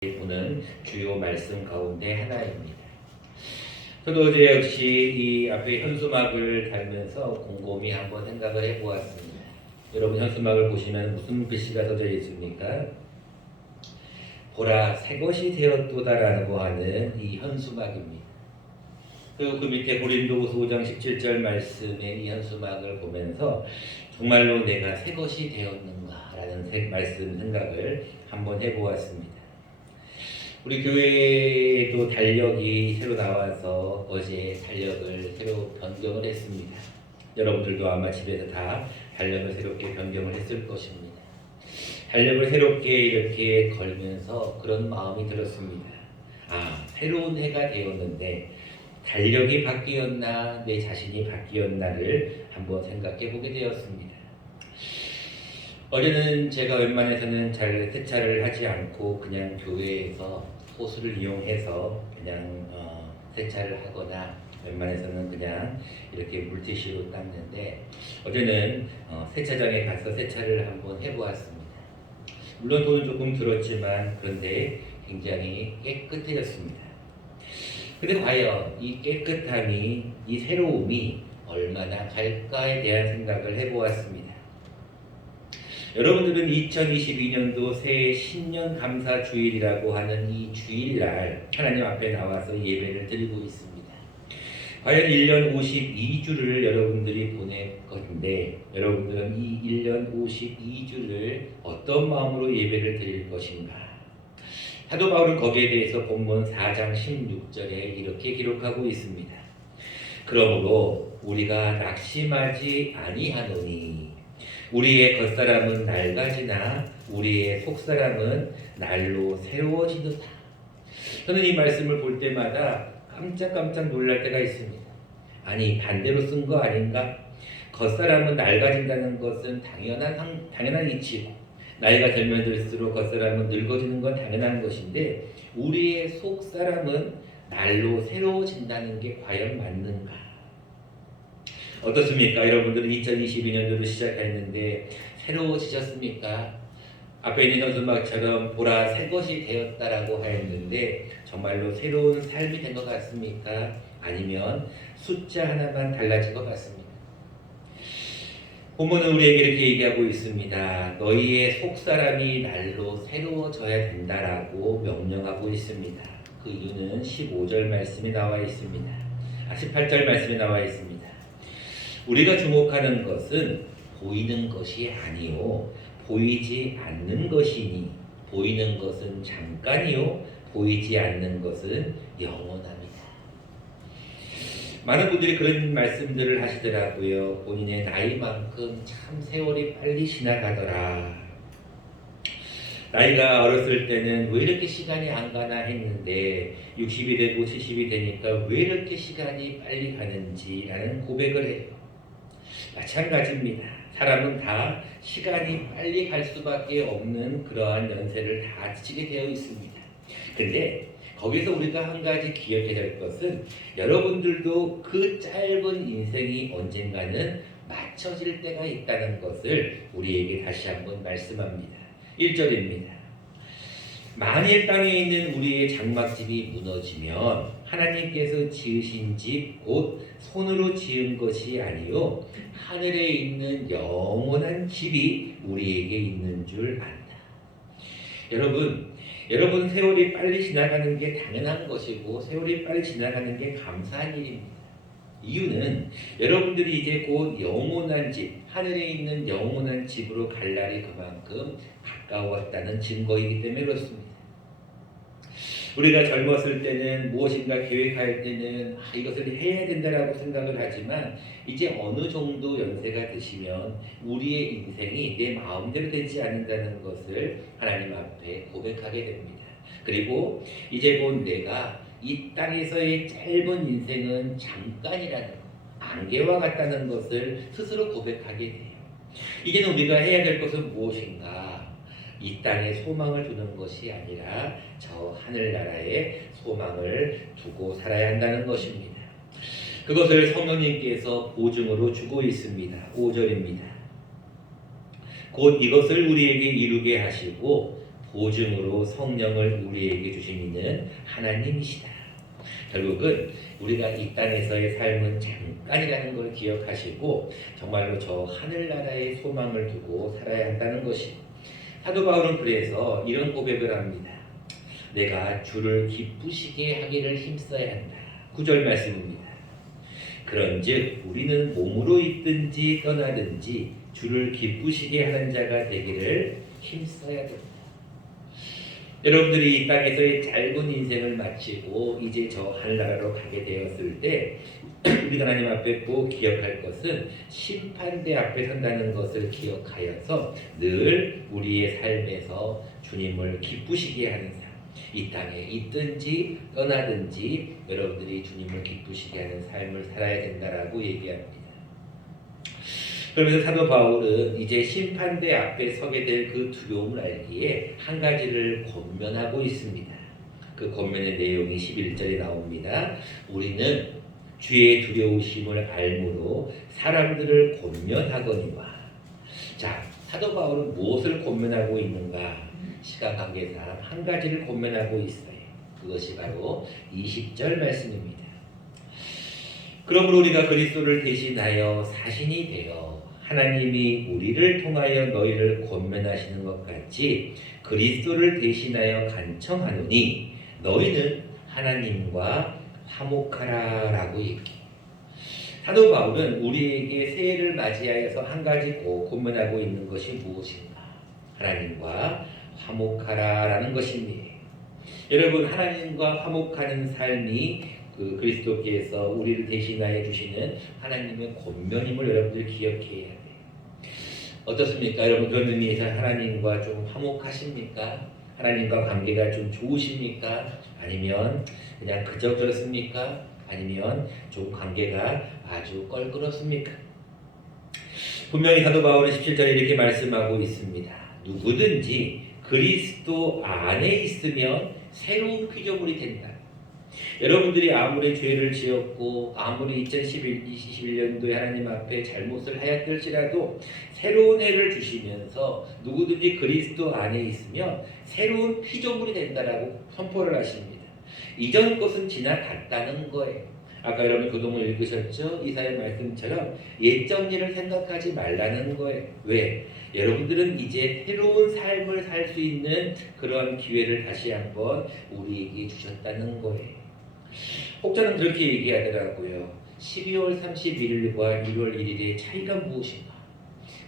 보는 주요 말씀 가운데 하나입니다. 저도 어제 역시 이 앞에 현수막을 달면서 곰곰이 한번 생각을 해보았습니다. 여러분 현수막을 보시면 무슨 글씨가 써져 있습니까? 보라 새것이 되었도다라고 하는 이 현수막입니다. 그리고 그 밑에 고린도후서 5장 17절 말씀의 이 현수막을 보면서 정말로 내가 새것이 되었는가라는 말씀 생각을 한번 해보았습니다. 우리 교회에도 달력이 새로 나와서 어제 달력을 새로 변경을 했습니다. 여러분들도 아마 집에서 다 달력을 새롭게 변경을 했을 것입니다. 달력을 새롭게 이렇게 걸면서 그런 마음이 들었습니다. 새로운 해가 되었는데 달력이 바뀌었나 내 자신이 바뀌었나를 한번 생각해 보게 되었습니다. 어제는 제가 웬만해서는 잘 세차를 하지 않고 그냥 교회에서 호스를 이용해서 그냥 세차를 하거나 웬만해서는 그냥 이렇게 물티슈로 닦는데 어제는 세차장에 가서 세차를 한번 해보았습니다. 물론 돈은 조금 들었지만 그런데 굉장히 깨끗해졌습니다. 근데 과연 이 깨끗함이, 이 새로움이 얼마나 갈까에 대한 생각을 해보았습니다. 여러분들은 2022년도 새해 신년 감사 주일이라고 하는 이 주일날 하나님 앞에 나와서 예배를 드리고 있습니다. 과연 1년 52주를 여러분들이 보낼 건데 여러분들은 이 1년 52주를 어떤 마음으로 예배를 드릴 것인가? 사도 바울은 거기에 대해서 본문 4장 16절에 이렇게 기록하고 있습니다. 그러므로 우리가 낙심하지 아니하노니 우리의 겉사람은 낡아지나 우리의 속사람은 날로 새로워지도다. 저는 이 말씀을 볼 때마다 깜짝깜짝 놀랄 때가 있습니다. 아니 반대로 쓴 거 아닌가? 겉사람은 낡아진다는 것은 당연한 이치고 나이가 들면 들수록 겉사람은 늙어지는 건 당연한 것인데 우리의 속사람은 날로 새로워진다는 게 과연 맞는가? 어떻습니까? 여러분들은 2022년도를 시작했는데 새로워지셨습니까? 앞에 있는 현수막처럼 보라 새것이 되었다라고 하였는데 정말로 새로운 삶이 된 것 같습니까? 아니면 숫자 하나만 달라진 것 같습니까? 본문은 우리에게 이렇게 얘기하고 있습니다. 너희의 속사람이 날로 새로워져야 된다라고 명령하고 있습니다. 그 이유는 15절 말씀에 나와 있습니다. 18절 말씀에 나와 있습니다. 우리가 주목하는 것은 보이는 것이 아니요 보이지 않는 것이니 보이는 것은 잠깐이요 보이지 않는 것은 영원합니다. 많은 분들이 그런 말씀들을 하시더라고요. 본인의 나이만큼 참 세월이 빨리 지나가더라. 나이가 어렸을 때는 왜 이렇게 시간이 안 가나 했는데 60이 되고 70이 되니까 왜 이렇게 시간이 빨리 가는지라는 고백을 해요. 마찬가지입니다. 사람은 다 시간이 빨리 갈 수밖에 없는 그러한 연세를 다 지치게 되어 있습니다. 근데 거기서 우리가 한 가지 기억해야 될 것은 여러분들도 그 짧은 인생이 언젠가는 맞춰질 때가 있다는 것을 우리에게 다시 한번 말씀합니다. 1절입니다. 만일 땅에 있는 우리의 장막집이 무너지면 하나님께서 지으신 집 곧 손으로 지은 것이 아니요 하늘에 있는 영원한 집이 우리에게 있는 줄 안다. 여러분 세월이 빨리 지나가는 게 당연한 것이고 세월이 빨리 지나가는 게 감사한 일입니다. 이유는 여러분들이 이제 곧 영원한 집, 하늘에 있는 영원한 집으로 갈 날이 그만큼 가까웠다는 증거이기 때문에 그렇습니다. 우리가 젊었을 때는 무엇인가 계획할 때는 이것을 해야 된다라고 생각을 하지만 이제 어느 정도 연세가 드시면 우리의 인생이 내 마음대로 되지 않는다는 것을 하나님 앞에 고백하게 됩니다. 그리고 이제 곧 내가 이 땅에서의 짧은 인생은 잠깐이라는 것, 안개와 같다는 것을 스스로 고백하게 돼요. 이제는 우리가 해야 될 것은 무엇인가? 이 땅에 소망을 두는 것이 아니라 저 하늘나라에 소망을 두고 살아야 한다는 것입니다. 그것을 성령님께서 보증으로 주고 있습니다. 5절입니다. 곧 이것을 우리에게 이루게 하시고 보증으로 성령을 우리에게 주신 이는 하나님이시다. 결국은 우리가 이 땅에서의 삶은 잠깐이라는 걸 기억하시고 정말로 저 하늘나라의 소망을 두고 살아야 한다는 것이, 사도 바울은 그래서 이런 고백을 합니다. 내가 주를 기쁘시게 하기를 힘써야 한다. 9절 말씀입니다. 그런즉 우리는 몸으로 있든지 떠나든지 주를 기쁘시게 하는 자가 되기를 힘써야 된다. 여러분들이 이 땅에서의 짧은 인생을 마치고 이제 저 하늘나라로 가게 되었을 때 우리가 하나님 앞에 꼭 기억할 것은 심판대 앞에 선다는 것을 기억하여서 늘 우리의 삶에서 주님을 기쁘시게 하는 삶, 이 땅에 있든지 떠나든지 여러분들이 주님을 기쁘시게 하는 삶을 살아야 된다라고 얘기합니다. 그러면서 사도 바울은 이제 심판대 앞에 서게 될 그 두려움을 알기에 한 가지를 권면하고 있습니다. 그 권면의 내용이 11절에 나옵니다. 우리는 주의 두려우심을 알므로 사람들을 권면하거니와. 자, 사도 바울은 무엇을 권면하고 있는가? 시간 관계상 한 가지를 권면하고 있어요. 그것이 바로 20절 말씀입니다. 그러므로 우리가 그리스도를 대신하여 사신이 되어 하나님이 우리를 통하여 너희를 권면하시는 것 같이 그리스도를 대신하여 간청하노니 너희는 하나님과 화목하라 라고 얘기해요. 사도 바울은 우리에게 새해를 맞이하여서 한 가지 꼭 권면하고 있는 것이 무엇인가? 하나님과 화목하라 라는 것입니다. 여러분, 하나님과 화목하는 삶이 그리스도께서 우리를 대신하여 주시는 하나님의 권면임을 여러분들 기억해야 돼요. 어떻습니까? 여러분, 그런 의미에서 하나님과 좀 화목하십니까? 하나님과 관계가 좀 좋으십니까? 아니면 그냥 그저 그렇습니까? 아니면 좀 관계가 아주 껄끄럽습니까? 분명히 사도 바울은 17절에 이렇게 말씀하고 있습니다. 누구든지 그리스도 안에 있으면 새로운 피조물이 된다. 여러분들이 아무리 죄를 지었고 아무리 2021년도에 하나님 앞에 잘못을 하였을지라도 새로운 해를 주시면서 누구든지 그리스도 안에 있으면 새로운 피조물이 된다라고 선포를 하십니다. 이전 것은 지나갔다는 거예요. 아까 여러분 교동을 읽으셨죠? 이사야 말씀처럼 옛적 일을 생각하지 말라는 거예요. 왜? 여러분들은 이제 새로운 삶을 살 수 있는 그런 기회를 다시 한번 우리에게 주셨다는 거예요. 혹자는 그렇게 얘기하더라고요. 12월 31일과 1월 1일의 차이가 무엇인가?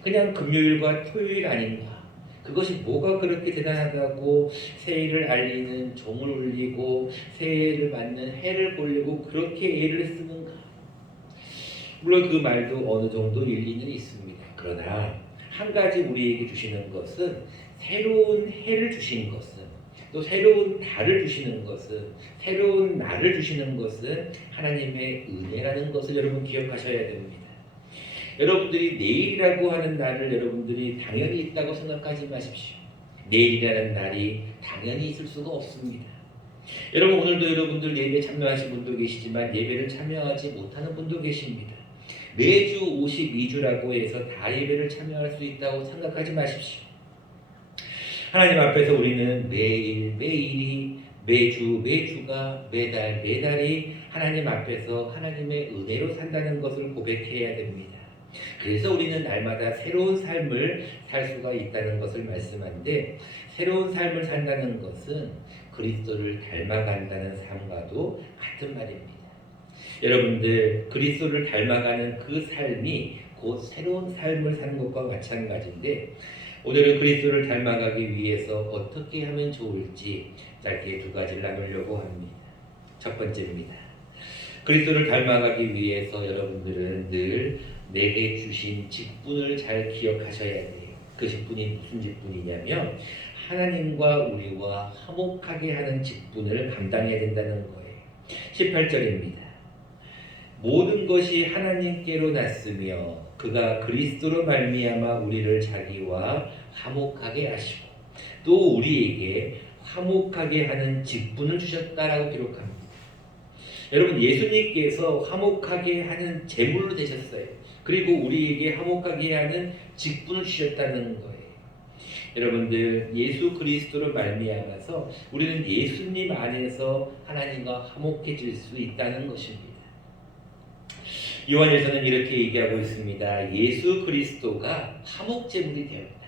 그냥 금요일과 토요일 아닌가? 그것이 뭐가 그렇게 대단하다고 새해를 알리는 종을 울리고 새해를 맞는 해를 보려고 그렇게 애를 쓰는가? 물론 그 말도 어느 정도 일리는 있습니다. 그러나 한 가지 우리에게 주시는 것은 새로운 해를 주시는 것은 또 새로운 달을 주시는 것은 새로운 날을 주시는 것은 하나님의 은혜라는 것을 여러분 기억하셔야 됩니다. 여러분들이 내일이라고 하는 날을 여러분들이 당연히 있다고 생각하지 마십시오. 내일이라는 날이 당연히 있을 수가 없습니다. 여러분, 오늘도 여러분들 예배 참여하신 분도 계시지만 예배를 참여하지 못하는 분도 계십니다. 매주 52주라고 해서 다 예배를 참여할 수 있다고 생각하지 마십시오. 하나님 앞에서 우리는 매일 매일이 매주 매주가 매달 매달이 하나님 앞에서 하나님의 은혜로 산다는 것을 고백해야 됩니다. 그래서 우리는 날마다 새로운 삶을 살 수가 있다는 것을 말씀하는데, 새로운 삶을 산다는 것은 그리스도를 닮아간다는 삶과도 같은 말입니다. 여러분들, 그리스도를 닮아가는 그 삶이 곧 새로운 삶을 사는 것과 마찬가지인데, 오늘은 그리스도를 닮아가기 위해서 어떻게 하면 좋을지 짧게 두 가지를 나누려고 합니다. 첫 번째입니다. 그리스도를 닮아가기 위해서 여러분들은 늘 내게 주신 직분을 잘 기억하셔야 돼요. 그 직분이 무슨 직분이냐면 하나님과 우리와 화목하게 하는 직분을 감당해야 된다는 거예요. 18절입니다. 모든 것이 하나님께로 났으며 그가 그리스도로 말미암아 우리를 자기와 화목하게 하시고 또 우리에게 화목하게 하는 직분을 주셨다라고 기록합니다. 여러분, 예수님께서 화목하게 하는 제물로 되셨어요. 그리고 우리에게 화목하게 하는 직분을 주셨다는 거예요. 여러분들 예수 그리스도로 말미암아서 우리는 예수님 안에서 하나님과 화목해질 수 있다는 것입니다. 요한일서는 이렇게 얘기하고 있습니다. 예수 그리스도가 화목제물이 되었다.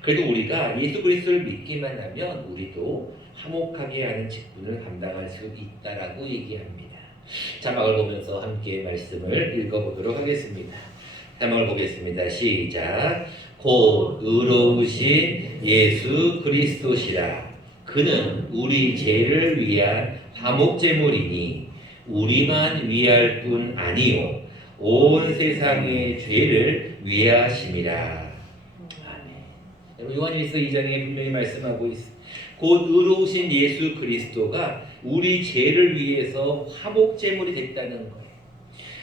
그래도 우리가 예수 그리스도를 믿기만 하면 우리도 화목하게 하는 직분을 감당할 수 있다라고 얘기합니다. 자막을 보면서 함께 말씀을 읽어보도록 하겠습니다. 자막을 보겠습니다. 시작. 곧 의로우신 예수 그리스도시라. 그는 우리 죄를 위한 화목제물이니 우리만 위할 뿐 아니요 온 세상의 죄를 위하심이라. 아멘. 요한일서 2장에 분명히 말씀하고 있습니다. 곧 의로우신 예수 그리스도가 우리 죄를 위해서 화목제물이 됐다는 거예요.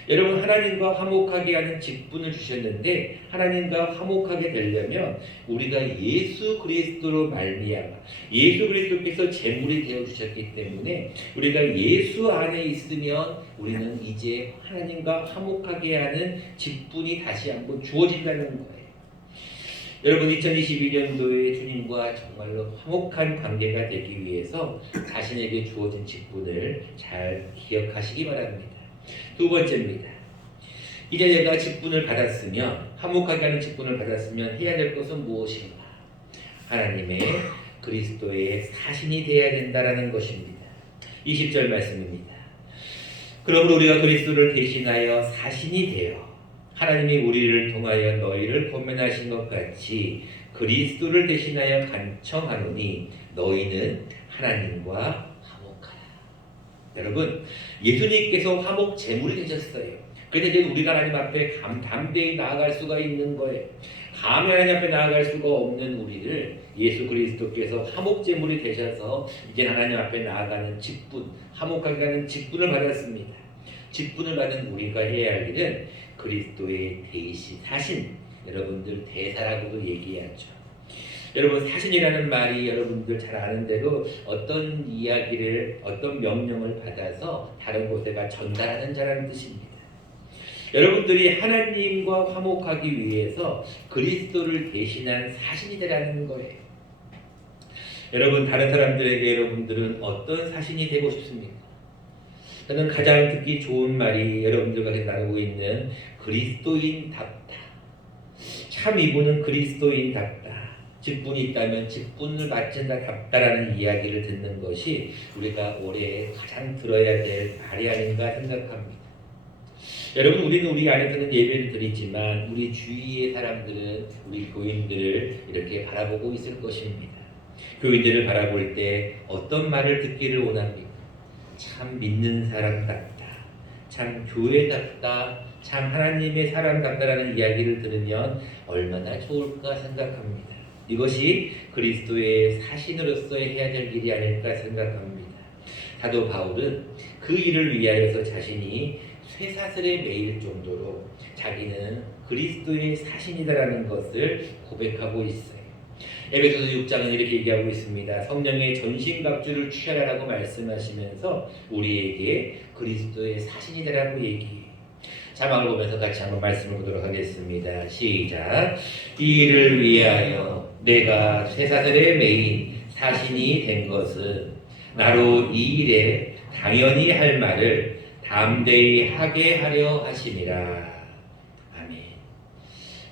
여러분, 하나님과 화목하게 하는 직분을 주셨는데 하나님과 화목하게 되려면 우리가 예수 그리스도로 말미암아 예수 그리스도께서 제물이 되어 주셨기 때문에 우리가 예수 안에 있으면 우리는 이제 하나님과 화목하게 하는 직분이 다시 한번 주어진다는 거예요. 여러분, 2022년도에 주님과 정말로 화목한 관계가 되기 위해서 자신에게 주어진 직분을 잘 기억하시기 바랍니다. 두 번째입니다. 이제 내가 직분을 받았으면, 화목하게 하는 직분을 받았으면 해야 될 것은 무엇인가? 하나님의 그리스도의 사신이 되어야 된다는 것입니다. 20절 말씀입니다. 그러므로 우리가 그리스도를 대신하여 사신이 되어 하나님이 우리를 통하여 너희를 권면하신 것 같이 그리스도를 대신하여 간청하노니 너희는 하나님과 화목하라. 여러분, 예수님께서 화목 제물이 되셨어요. 그래서 이제 우리가 하나님 앞에 담대히 나아갈 수가 있는 거예요. 감히 하나님 앞에 나아갈 수가 없는 우리를 예수 그리스도께서 화목 제물이 되셔서 이제 하나님 앞에 나아가는 직분, 화목하게 하는 직분을 받았습니다. 직분을 받은 우리가 해야 할 일은 그리스도의 대신, 사신, 여러분들 대사라고도 얘기하죠. 여러분, 사신이라는 말이 여러분들 잘 아는 대로 어떤 이야기를, 어떤 명령을 받아서 다른 곳에가 전달하는 자라는 뜻입니다. 여러분들이 하나님과 화목하기 위해서 그리스도를 대신한 사신이 되라는 거예요. 여러분, 다른 사람들에게 여러분들은 어떤 사신이 되고 싶습니까? 저는 가장 듣기 좋은 말이 여러분들과 나누고 있는 그리스도인답다. 참 이분은 그리스도인답다. 직분이 있다면 직분을 마친다답다라는 이야기를 듣는 것이 우리가 올해 가장 들어야 될 말이 아닌가 생각합니다. 여러분, 우리는 우리 안에서는 예배를 드리지만 우리 주위의 사람들은 우리 교인들을 이렇게 바라보고 있을 것입니다. 교인들을 바라볼 때 어떤 말을 듣기를 원합니까? 참 믿는 사람답다, 참 교회답다, 참 하나님의 사람답다라는 이야기를 들으면 얼마나 좋을까 생각합니다. 이것이 그리스도의 사신으로서 해야 될 일이 아닐까 생각합니다. 사도 바울은 그 일을 위하여서 자신이 쇠사슬에 매일 정도로 자기는 그리스도의 사신이다라는 것을 고백하고 있어요. 에베소서 6장은 이렇게 얘기하고 있습니다. 성령의 전신갑주를 취하라고 말씀하시면서 우리에게 그리스도의 사신이다라고 얘기해요. 자막을 보면서 같이 한번 말씀을 보도록 하겠습니다. 시작. 이 일을 위하여 내가 쇠사슬에 매인 사신이 된 것은 나로 이 일에 당연히 할 말을 담대히 하게 하려 하심이라. 아멘.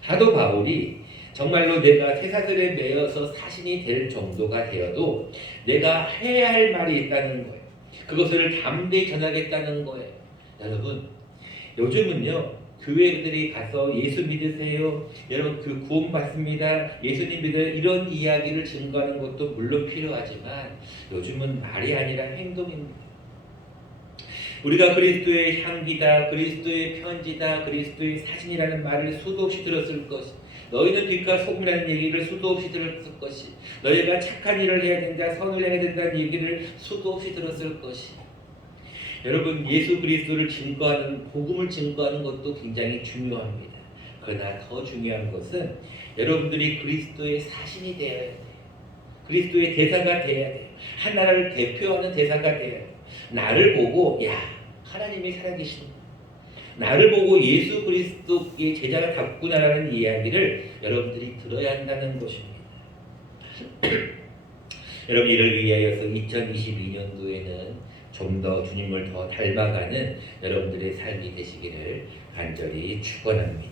사도 바울이 정말로 내가 쇠사슬에 매여서 사신이 될 정도가 되어도 내가 해야 할 말이 있다는 거예요. 그것을 담대히 전하겠다는 거예요. 여러분, 요즘은요, 교회들이 가서 예수 믿으세요, 여러분 그 구원 받습니다, 예수님 믿어요, 이런 이야기를 증거하는 것도 물론 필요하지만 요즘은 말이 아니라 행동입니다. 우리가 그리스도의 향기다, 그리스도의 편지다, 그리스도의 사신이라는 말을 수도 없이 들었을 것이, 너희는 빛과 소금이라는 얘기를 수도 없이 들었을 것이, 너희가 착한 일을 해야 된다, 선을 해야 된다는 얘기를 수도 없이 들었을 것이. 여러분, 예수 그리스도를 증거하는, 복음을 증거하는 것도 굉장히 중요합니다. 그러나 더 중요한 것은 여러분들이 그리스도의 사신이 되어야 돼요. 그리스도의 대사가 되어야 돼요. 한 나라를 대표하는 대사가 되어야 돼요. 나를 보고, 야, 하나님이 살아계신다, 나를 보고 예수 그리스도의 제자가 답구나라는 이야기를 여러분들이 들어야 한다는 것입니다. 여러분 이를 위하여서 2022년도에는 좀 더 주님을 더 닮아가는 여러분들의 삶이 되시기를 간절히 축원합니다.